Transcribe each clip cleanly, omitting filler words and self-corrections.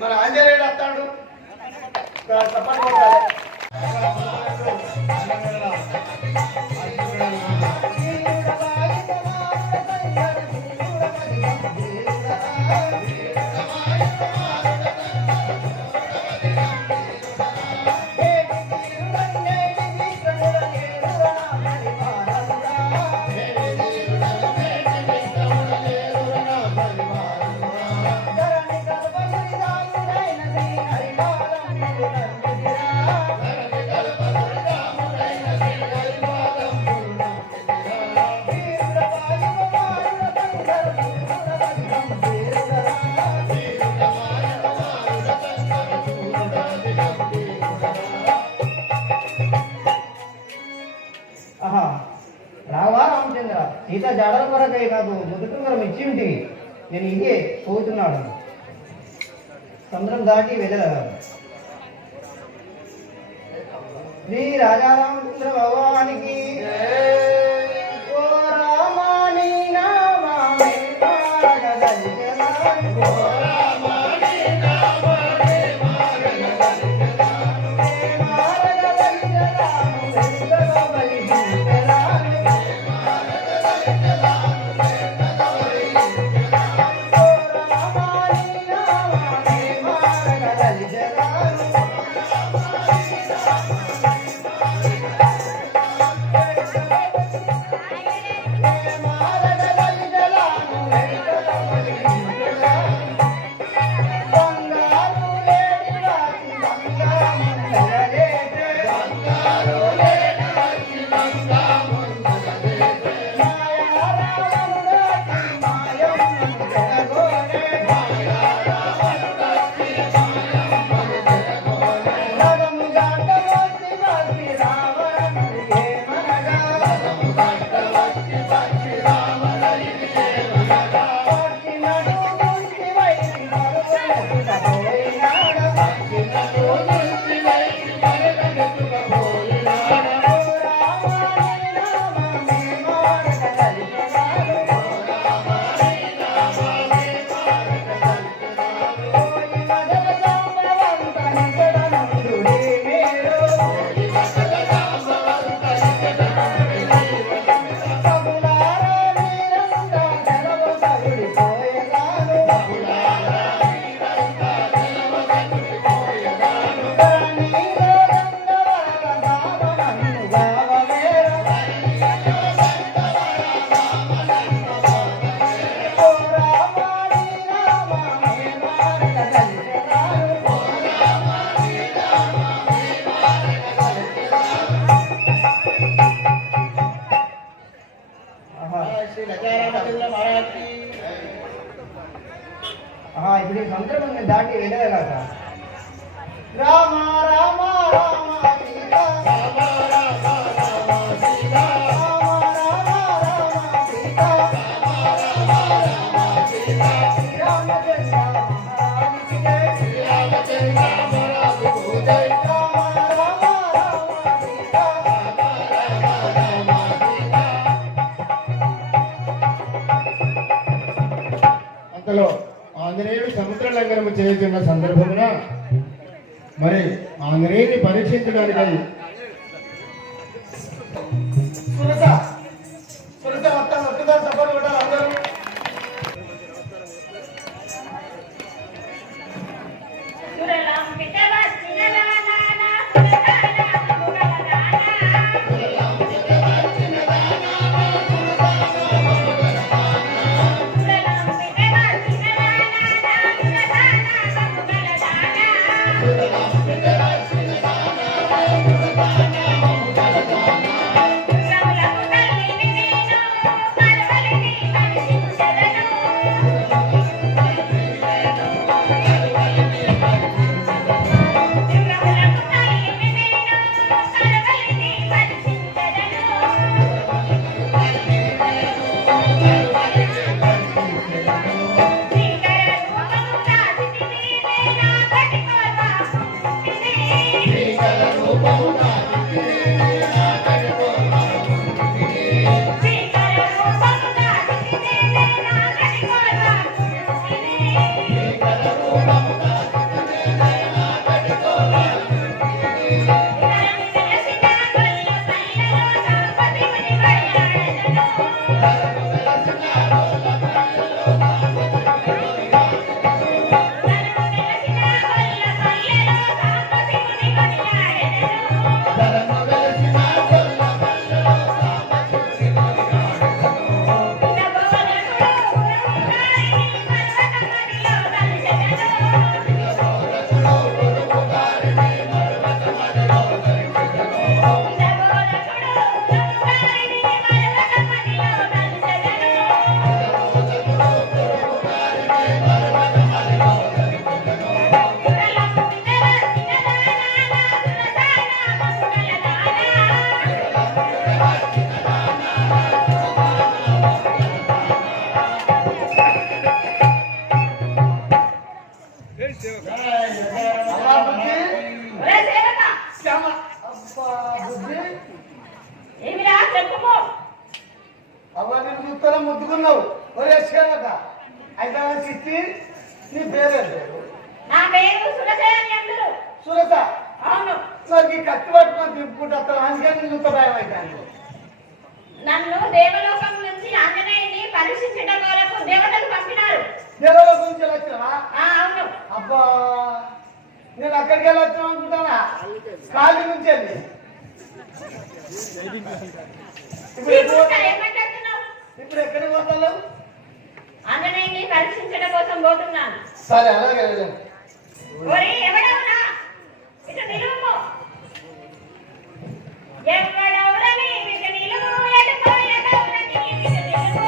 మన ఆంజనేయుడు వస్తాడు సపోర్ట్ కొట్టాలి. సీత జాడల కొరకై నాకు మొదటి వరం ఇచ్చి ఉంటుంది. నేను ఇదే పోతున్నాడు. సముద్రం దాటి వెళ్ళగలరు. శ్రీ రాజారామచంద్ర భగవానికి ఓ రామాని నామాని ఇప్పుడు సందర్భంగా దాటి వెళ్ళగలట. రామ రామ రామ సీత రామ రామ రామ సీత రామ రామ రామ సీత రామ రామ సీత రామచంద్ర మహారాజుకి జై రామచంద్ర మహారాజుకు జై రామ రామ రామ సీత రామ రామ రామ సీత. అంతలో ఆంజనేయుడు సముద్ర లంఘనము చేస్తున్న సందర్భమున మరి ఆంజనేయుని పరీక్షించడానికై సురత మొత్తం ఒక్కసారి సపోర్ట్ కొట్టాలి. అమ్మా బుద్ధి ఒరే సేవక శ్యామ అబ్బా బుద్ధి ఏమిరా చెప్పుకో. అవ్వ నేను చూస్తాను ముద్దుకున్నావు ఒరే సేవక అయితే చిట్టి నీ పేరేంటి నా పేరు సురసేన అని అందరూ. సురత అవును, నాకు ఈ కత్తి పట్టుకొని తిప్పుకుంటూ వస్తాను అందుకే నేను ఇంత భయం అవుతాను నన్ను దేవలోకం నుంచి ఆంజనేయుని పరీక్షించడం కొరకు దేవతలు పంపినారు. దేవుల గురించి వచ్చినా అవును, అబ్బా నేను అక్కడికి వెళ్ళి వచ్చాను అనుకుంటానా ఖాళీ నుంచి వెళ్ళి ఇప్పుడు చీపురుగా ఏమంటున్నావు? ఇప్పుడు ఎక్కడికి పోతావు ఆంజనేయుని పరీక్షించడం కోసం పోతున్నాను. సరే అలాగే వెళ్ళండి ఒరే ఎవడవునా ఇటు నిలువు. ఎవడవురని ఇటు నిలువు, ఎటుకో ఎడవురని ఇటు నిలువు.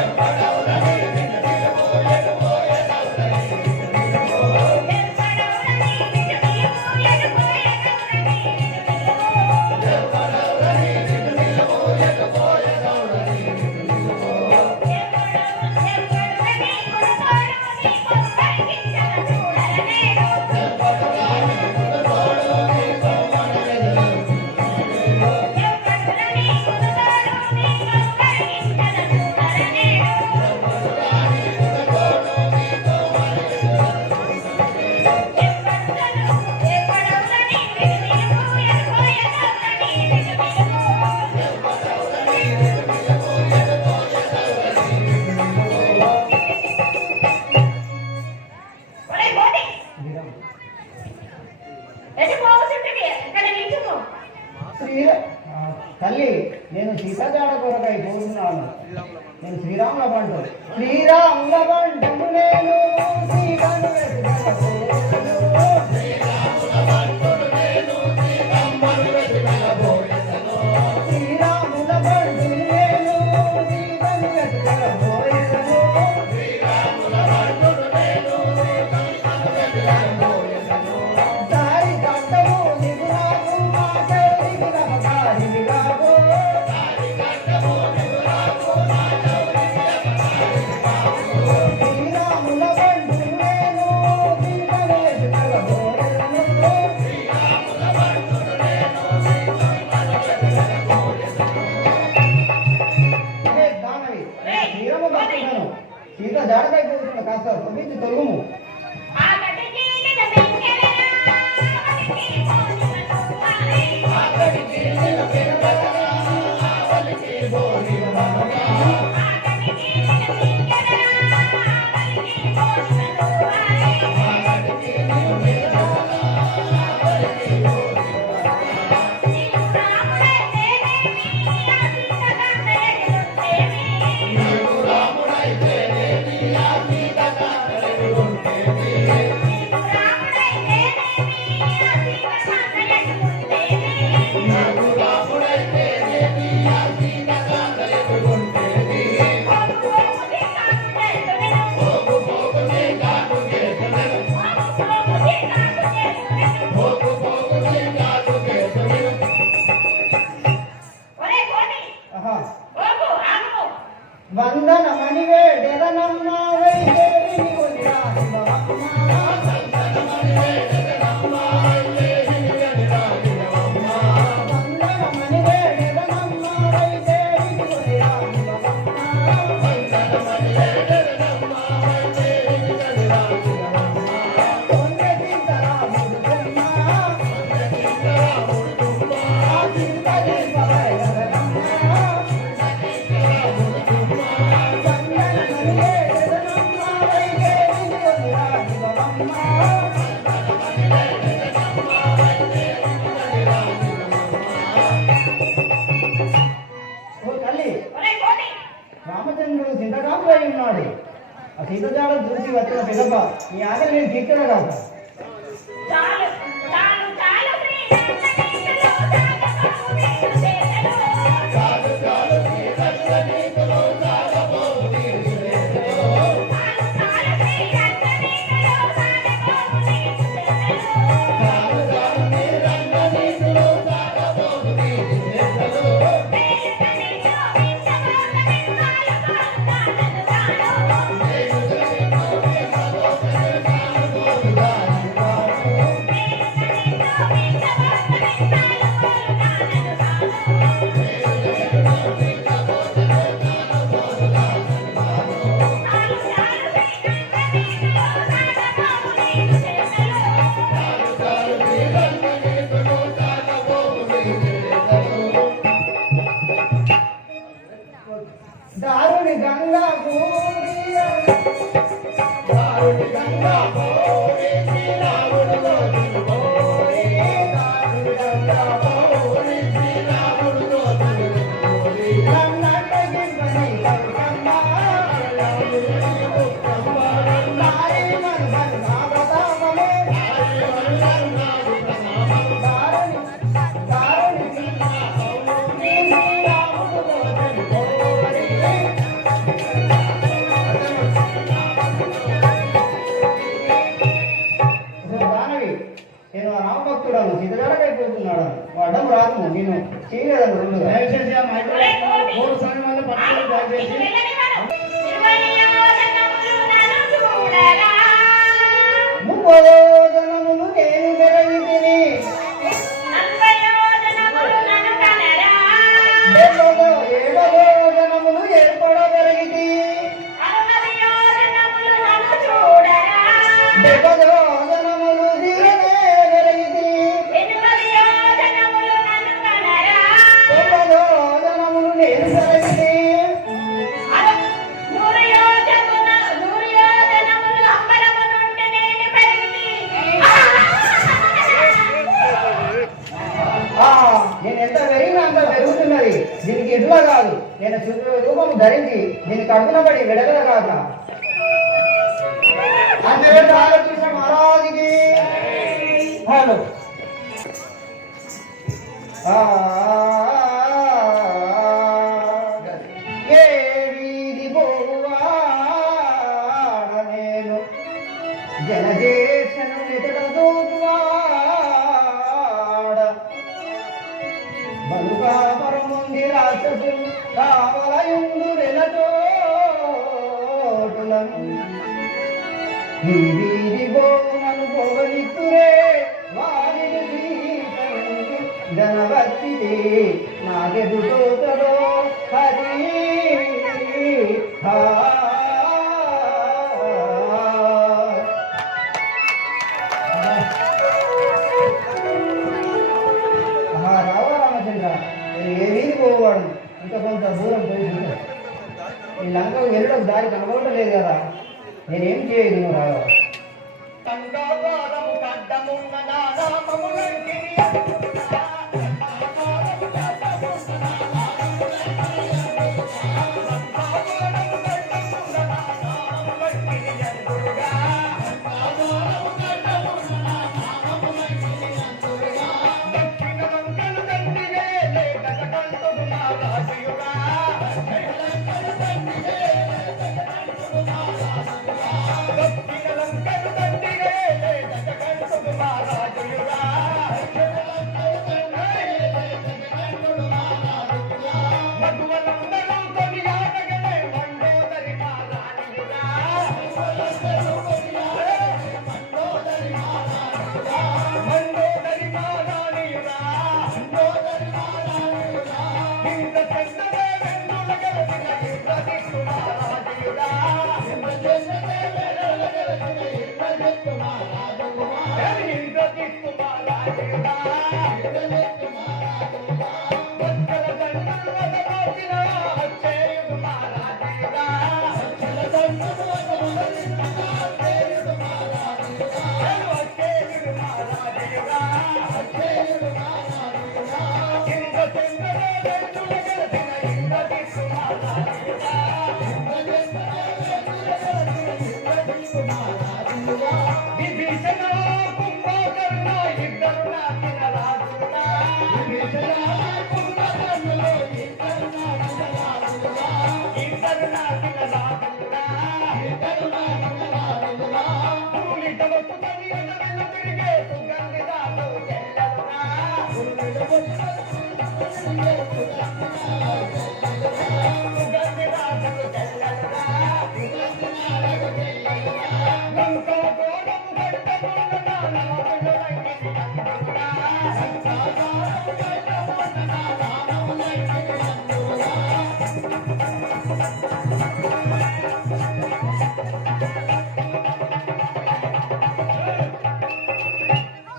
ఎవడవురని ఇటు నిలువు, ఎటుకో ఎడవురని ఇటు నిలువు. ఎవడవురని ఇటు నిలువు, ఎటుకో ఎడవురని ఇటు నిలువు. ఎవడవురని ఇటు నిలువు, ఎటుకో ఎడవురని ఇటు నిలువు. ఎవడవురని కుడుతోడు నీకు పరికించన చూడలనేడు. తల్లి నేను సీతాజాడ కొరకై కోరుతున్నాను. నేను శ్రీరాముల బంటు శ్రీరాముల బంటు నేను సీతను శ్రీరాముల బంటు నేను సీతను వెతుకబోయెదను. దారి కట్టము నీకు నాకు మాటలికి నమకారిని కాదు. శ్రీరాముల బంటు నేను సీతను వెతుకబోయెదను. అదే దానవి శ్రీరామ భక్తులను సీత జాడపై కూర్చున్న కాస్త పంపించి తొలుగుము. ఆ గడికి నిన్న బెంకెలరా ఆవలికి పోనివనువారే. ఆ గడికి నిన్న బెంకెలరా ఆవలికి పోనివనువారే. ఆ గడికి నిన్న బెంకెలరా ఆవలికి పోనివనువారే. ఆ గడికి నిన్న బెంకెలరా ఆవలికి పోనివనువారే. నీవు రాముడే తేనేమి ఆ సీతగాంధయగుంటేమి. నీవు రాముడైతేనేమి ఆ సీతగాంధయగుంటేమి. నీవు రాముడైతేనేమి ఆ సీతగాంధయగుంటేమి. నీవు రాముడైతేనేమి ఆ సీతగాంధయగుంటేమి. పోగు పోగు సీతాకు చేతులెను. పోగు పోగు సీతాకు చేతులెను. పోగు పోగు సీతాకు చేతులెను. పోగు పోగు సీతాకు చేతులెను. ఒరే కోటి ఆహా పోగు ఆగు. వందనమని వేడెదనమ్మ వైదేహిని కొనిరాని మహమ్మ. వందనమని వేడెదనమ్మ వైదేహిని కొనిరాని మహమ్మ. కొండె సీతారాముడు కొమ్మ. ఆ సీత దీప వైరగనమ్మ. రామచంద్రుడు చింతకాంపు అయి ఉన్నాడు. ఆ సీతజాడ చూసి వచ్చిన పిదప ఈ ఆకలి నేను తీర్చడం కాదు. చాలు చాలు చాలు శ్రీరంగనీకలో సాగబోవు నీరు చేతలో చాలు చాలు శ్రీరంగనీకలో సాగబోవు నీరు చేతలో చాలు చాలు శ్రీరంగనీకలో సాగబోవు నీరు చేతలో చాలు చాలు శ్రీరంగనీకలో సాగబోవు నీరు చేతలో వేలుకనిలో వించబోత వెంకాల పాలు కానను దారుని గంగా దారుని గంగా నేను రామభక్తుడాను సీతజాడకైపోతున్నాడు అడ్డం రాదు నేను చేయలేదని రెండు దయచేసి ఆ మైక్ మూడు సమయంలో పట్టుకొని దయచేసి ముప్పదోజనములు నేను పెరగితిని ఏడోజనములు ఏర్పడ పెరిగితి డెబ్బదోజనములు దిగనే పెరిగితి తొమ్మిదోజనములు నేను పెరిగితి నేను ఎంత పెరిగినా అంత పెరుగుతున్నది. దీనికి ఎట్లా కాదు నేను రూపం ధరించి దీనికి కడుపున పడి విడగల కాక అంతే బాలకృష్ణ మహారాజుకి హలో ఏ వీధి పోవాడ నేను జనజేషను నితడ దూవాడ బలుగా పరముంది రాక్షసులు కావలయుందు నెలతోటులను ఈ వీధి గోవునను పోగలిత్తురే వారిని సీతను జనవత్తితే నాకెదుటోతడో హరి రామచంద్ర నేను ఏ వీధి పోవాడు ఇంకా కొంత దూరం పోయి ఈ లంకకు వెళ్ళడం దారి కనబడలేదు కదా నేనేం చేయదు నువ్వు రావు Thank you.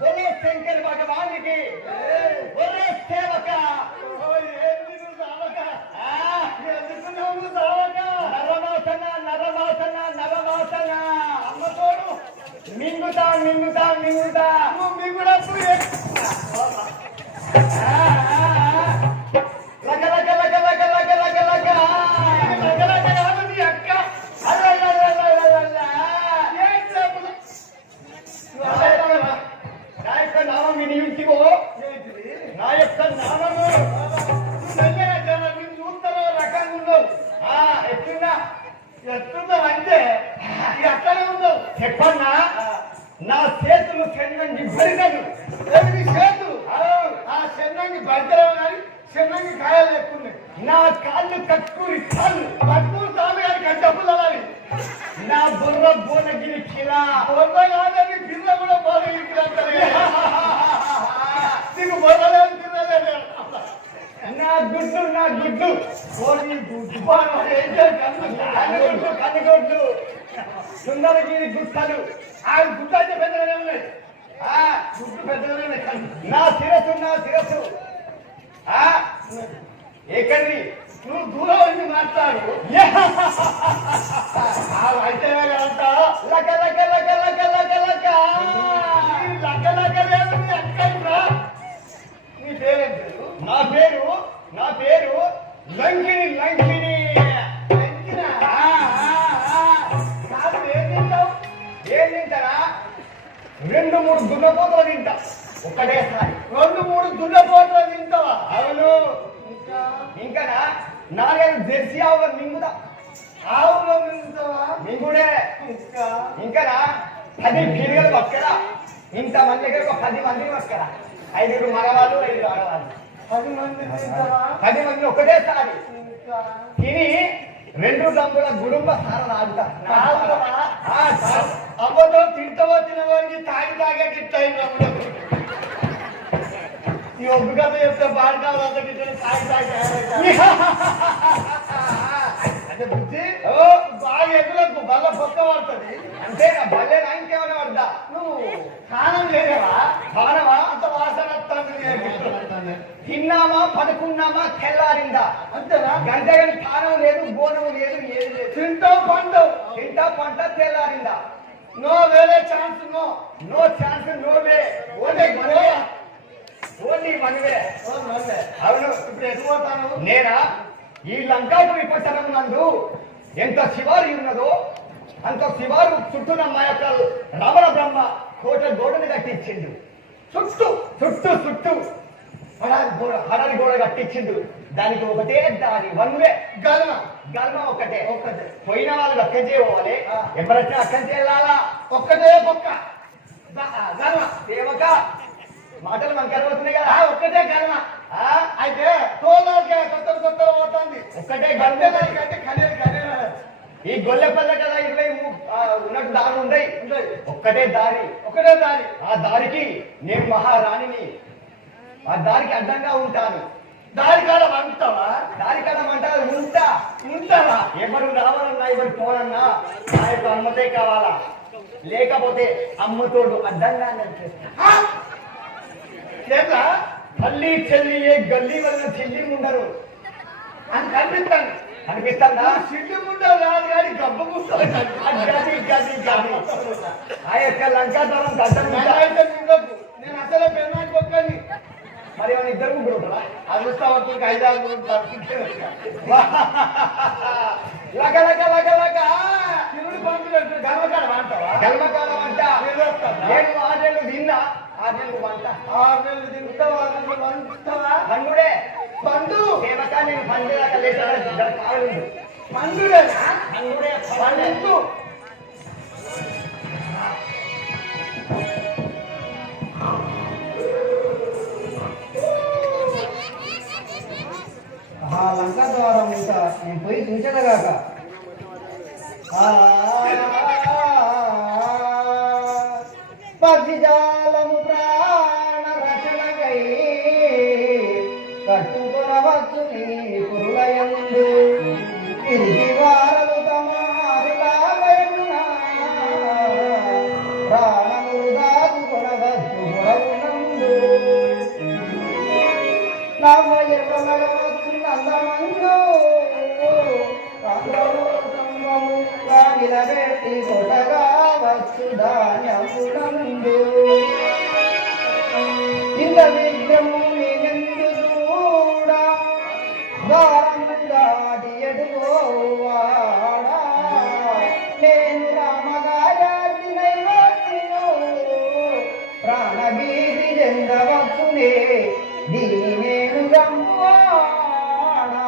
बोले शंकर भगवान की बोले सेवक నరవాసన అమ్మతోడు మింగుతా మింగుడప్పుడు నా యొక్క నామం విని ఇంటివో నా యొక్క నామము చూస్తారో రకంగా ఉండవు ఎట్లున్నావు అంటే అక్కడే ఉండవు చెప్పన్నా నా చేతులు చెన్నంగి బరిగలు చేతులు ఆ చెన్నంగి బరిగలవు కానీ చెన్నంగి కాయలు ఎక్కున్నాయి నా కాళ్ళు కట్టుకుని కాళ్ళు కట్టుకుని తాను కానీ డబ్బులు తలాలి నా బుర్ర బోనగిరి కిరా బుర్ర కాదని బిర్ర కూడా బోనగిరి కిరా నీకు బుర్రలేదు బిర్రలేదు నా గుడ్డు కోడి కన్నుగొడ్లు సుందరగిరి గుట్టలు ఆ గుట్ట అయితే పెద్దగానే ఉన్నాయి గుడ్డు పెద్దగానే ఉన్నాయి నా శిరస్సు ఎక్కడి నువ్వు దూరం వచ్చి మాట్లాడు అయితే అంట లక లక లక లక లక లక లక లక లేదు నీ అక్కయ్యరా నీ పేరేంటారు నా పేరు లంకిని కాదు ఏం తింటారా 2-3 దున్నపోతలు తింటా ఒక్కటేసారి 2-3 దున్నపోతలు తింటావా అవును ఇంకా 4-5 జెర్సీ ఆవులను మింగుతా ఆవులో మింగుతావా మింగుడే ఇంకా 10 పీరియలు పక్కరా ఇంతమంది దగ్గర ఒక 10 మందిని పక్కరా 5 మగవాళ్ళు 5 ఆడవాళ్ళు 10 మంది ఒకటేసారి తిని 2 డంబుల గుడుంబ సార తాగుతా అమ్మతో తింటవో తినవాడికి తాగే తిట్టాయి ఈ ఒగ్గు కథ చెప్తే బాడకాలంతా గిట్ట తాగి అంటే బుద్ధి బాగా ఎదురకు బల్ల పొక్క పడుతుంది అంటే నా బల్లేనా ఇంకేమైనా పడ్డా నువ్వు స్నానం లేదేవా స్నానమా అంత వాసన తిన్నామా పడుకున్నామా తెల్లారిందా అంతేనా గంటగని స్నానం లేదు బోనం లేదు ఏది లేదు తింటా పంట తెల్లారిందా నో వేరే chance no chance no way only మనవే అవును ఇప్పుడు ఎటు పోతాను నేనా ఈ లంకాపురి పట్టణం నందు ఎంత శివారు ఉన్నదో అంత శివారు చుట్టూ మా యొక్క రమణ బ్రహ్మ కోట గోడను కట్టించిండు చుట్టూ హడలి గోడ కట్టించిండు దానికి ఒకటే దారి వన్వే గల్మ ఒక్కటే పోయిన వాళ్ళు అక్కడి పోవాలి ఎవరైతే అక్కడి వెళ్ళాలా ఒక్కటే పక్క గల్మ సేవక మాటలు మనకు అర్థమవుతున్నాయి కదా ఒక్కటే గల్మ అయితే తోలాకే కొత్త పోతుంది ఒక్కటే గల్మే అంటే కనే ఈ గొల్లెపల్లె కదా 20 ఉన్నట్టు దారి ఉంటాయి ఒక్కటే దారి ఆ దారికి నేను మహారాణిని ఆ దారికి అడ్డంగా ఉంటాను దారి కాడ వంటావా ఉంటావా ఎవరు రావాలన్నా ఎవరు పోనన్నా నా యొక్క అనుమతే కావాలా లేకపోతే అమ్మతోడు అడ్డంగా చేస్తా తల్లి చెల్లి ఏ గల్లీ వల్ల చెల్లి ఉండరు అని కనిపిస్తాను సిల్లి ఉండవు రాదు కానీ గబ్బ ఆ యొక్క లంకాతనం నేను అసలే పెన్నానికి ఒక్కని మరి ఏమైనా 2 ముగ్గురు ఉంటారా అది చూస్తా వరకు 5-6 తిరుడు పంపులు గల్మకాలం అంట నేను 6 నెలలు తిన్నా 6 నెలలు వంట 6 నెలలు తింటావా వండుతావా పండు సేవక నేను పండు పండుడేనా పండు లంకా ద్వారం ఇంకా నేను పోయి చూసేదగాక పక్షిజాలము ప్రాణ రచనకై కట్టుకొనవచ్చు నీ పురులయందు నిలబెట్టి కొట్టగా వచ్చు ధాన్యమునందు ఇంత విగ్రహము నేనెందు చూడా ద్వారము దాటి ఎడుకోవాడా నేను రామగాయాతినై వచ్చును ప్రాణభీతి చెందవచ్చునే దీని నేను గమ్మువాడా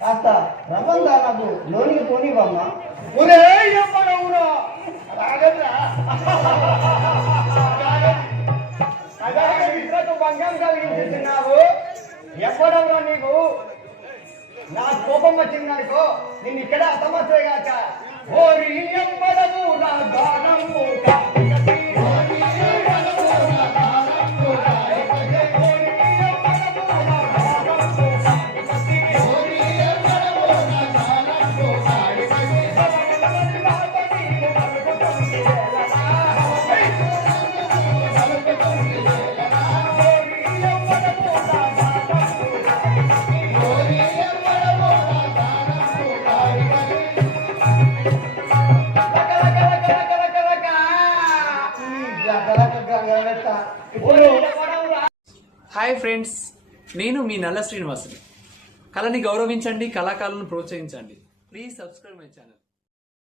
కాస్త రమ్మందా నాకు లోనికి పోనివమ్మా ఒరే ఎవ్వడవురా రాగదురా ఇతరులకు భంగం కలిగించుతున్నావు ఎవ్వడవురా నీకు నా కోపం వచ్చింది అనుకో నిన్ను ఇక్కడ అసమస్యగాక ఓరి ఎవ్వడవు నా దానము హాయ్ ఫ్రెండ్స్, నేను మీ నల్ల శ్రీనివాసుని. కళని గౌరవించండి, కళాకారులను ప్రోత్సహించండి. Please subscribe my channel.